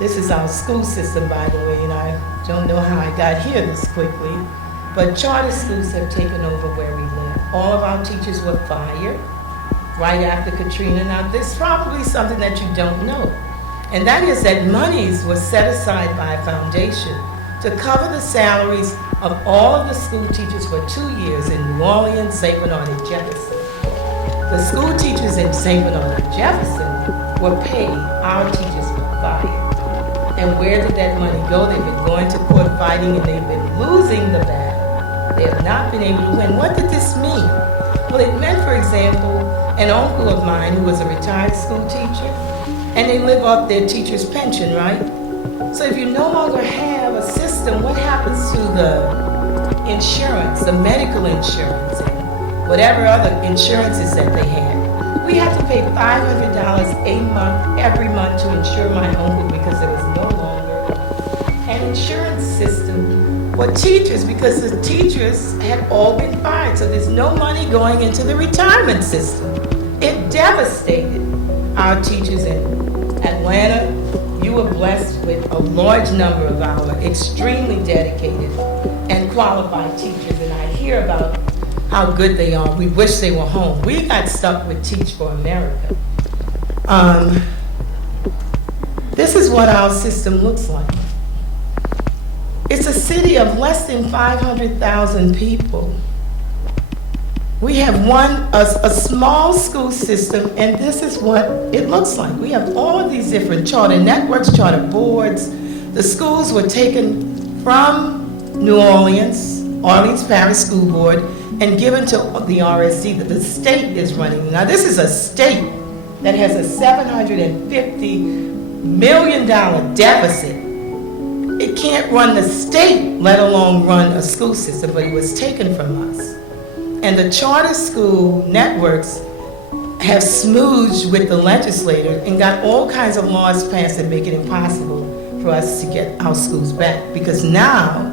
This is our school system, by the way, and I don't know how I got here this quickly, but charter schools have taken over where we live. All of our teachers were fired right after Katrina. Now, this is probably something that you don't know, and that is that monies were set aside by a foundation to cover the salaries of all of the school teachers for 2 years in New Orleans, St. Bernard, and Jefferson. The school teachers in St. Bernard and Jefferson were paid. Our teachers were fired. And where did that money go? They've been going to court fighting and they've been losing the battle. They have not been able to win. What did this mean? Well, it meant, for example, an uncle of mine who was a retired school teacher, and they live off their teacher's pension, right? So if you no longer have a system, what happens to the insurance, the medical insurance, and whatever other insurances that they have? We had to pay $500 a month, every month, to insure my uncle because there was no longer an insurance system for teachers because the teachers had all been fired. So there's no money going into the retirement system. It devastated our teachers in Atlanta. You were blessed with a large number of our extremely dedicated and qualified teachers, and I hear about how good they are. We wish they were home. We got stuck with Teach for America. This is what our system looks like. It's a city of less than 500,000 people. We have a small school system, and this is what it looks like. We have all of these different charter networks, charter boards. The schools were taken from New Orleans Parish School Board, and given to the RSD that the state is running. Now, this is a state that has a $750 million deficit. It can't run the state, let alone run a school system, but it was taken from us. And the charter school networks have smoothed with the legislator and got all kinds of laws passed that make it impossible for us to get our schools back. Because now,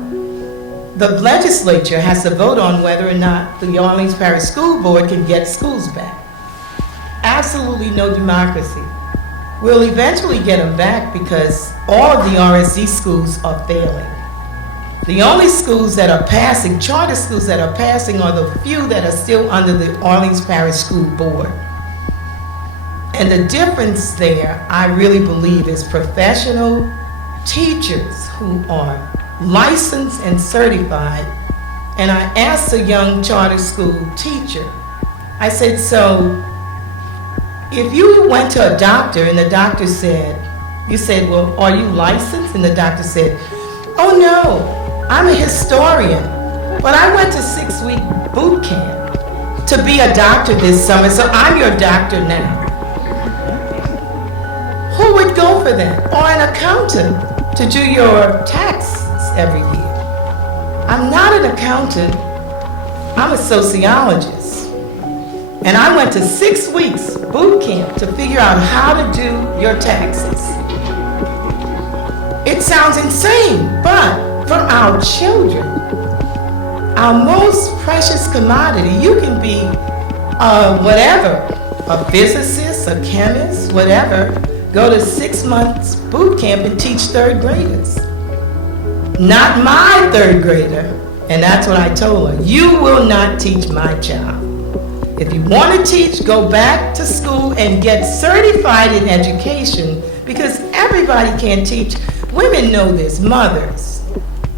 the legislature has to vote on whether or not the Orleans Parish School Board can get schools back. Absolutely no democracy. We'll eventually get them back because all of the RSD schools are failing. The only schools that are passing, charter schools that are passing, are the few that are still under the Orleans Parish School Board. And the difference there, I really believe, is professional teachers who are licensed and certified. And I asked a young charter school teacher, I said, so if you went to a doctor and the doctor said, you said, well, are you licensed? And the doctor said, oh no, I'm a historian, but I went to 6-week boot camp to be a doctor this summer, so I'm your doctor now. Who would go for that? Or an accountant to do your tax every year. I'm not an accountant, I'm a sociologist. And I went to 6 weeks boot camp to figure out how to do your taxes. It sounds insane, but for our children, our most precious commodity, you can be whatever, a physicist, a chemist, whatever, go to 6 months boot camp and teach third graders. Not my third grader. And that's what I told her. You will not teach my child. If you want to teach, go back to school and get certified in education, because everybody can't teach. Women know this, mothers.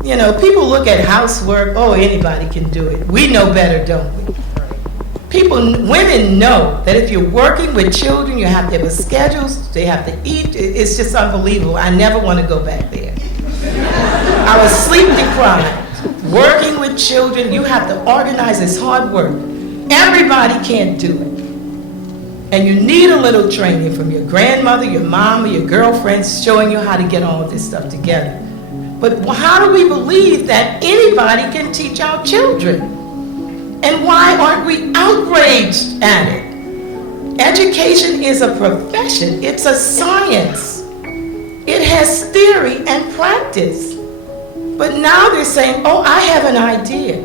You know, people look at housework, oh, anybody can do it. We know better, don't we? Women know that if you're working with children, you have to have a schedule, they have to eat. It's just unbelievable. I never want to go back there. I was sleep deprived. Working with children, you have to organize. It's hard work. Everybody can't do it. And you need a little training from your grandmother, your mom, or your girlfriends showing you how to get all of this stuff together. But how do we believe that anybody can teach our children? And why aren't we outraged at it? Education is a profession. It's a science. It has theory and practice. But now they're saying, oh, I have an idea.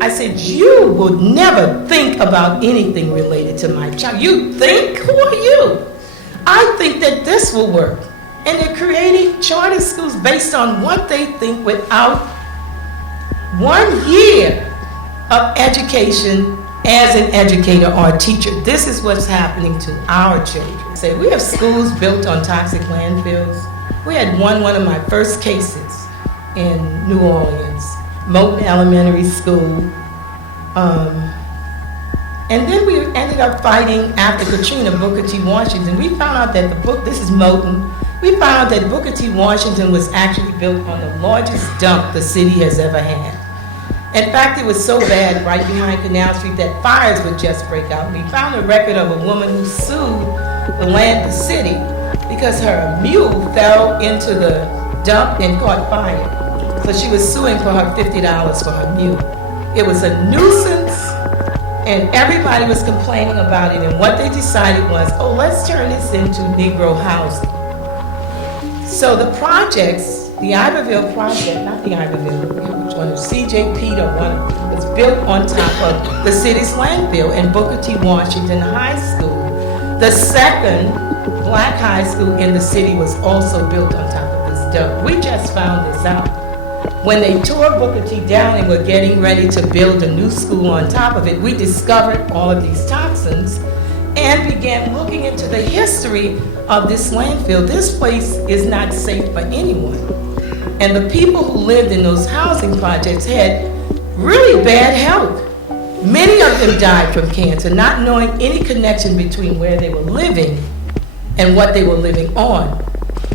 I said, you would never think about anything related to my child. You think? Who are you? I think that this will work. And they're creating charter schools based on what they think without 1 year of education as an educator or a teacher. This is what's happening to our children. Say, we have schools built on toxic landfills. We had one of my first cases in New Orleans, Moton Elementary School. And then we ended up fighting after Katrina, Booker T. Washington. We found out that this is Moton, we found out that Booker T. Washington was actually built on the largest dump the city has ever had. In fact, it was so bad right behind Canal Street that fires would just break out. We found a record of a woman who sued the city, because her mule fell into the dump and caught fire. So she was suing for her $50 for her mule. It was a nuisance, and everybody was complaining about it, and what they decided was, oh, let's turn this into Negro housing. So the projects, the Iberville project, not the Iberville, which one, CJ Peter one, was built on top of the city's landfill in Booker T. Washington High School. The second black high school in the city was also built on top of this dump. We just found this out. When they tore Booker T down and were getting ready to build a new school on top of it, we discovered all of these toxins and began looking into the history of this landfill. This place is not safe for anyone. And the people who lived in those housing projects had really bad health. Many of them died from cancer, not knowing any connection between where they were living and what they were living on.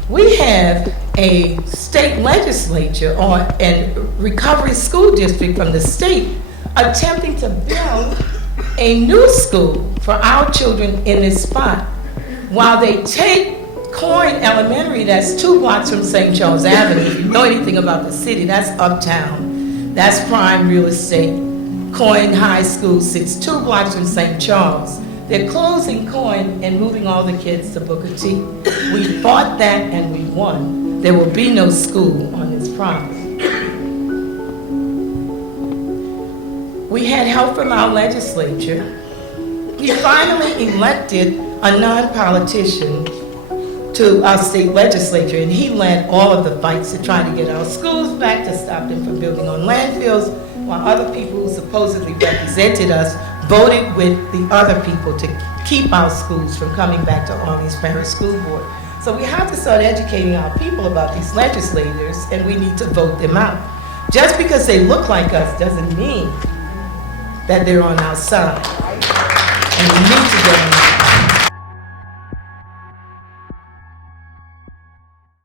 We have a state legislature and recovery school district from the state attempting to build a new school for our children in this spot, while they take Coyne Elementary, that's 2 blocks from St. Charles Avenue. If you know anything about the city, that's uptown. That's prime real estate. Coyne High School sits 2 blocks from St. Charles. They're closing Coyne and moving all the kids to Booker T. We fought that and we won. There will be no school on this property. We had help from our legislature. We finally elected a non-politician to our state legislature, and he led all of the fights to try to get our schools back, to stop them from building on landfills, while other people who supposedly represented us voted with the other people to keep our schools from coming back to Orleans Parish School Board. So we have to start educating our people about these legislators, and we need to vote them out. Just because they look like us doesn't mean that they're on our side. And we need to get them out.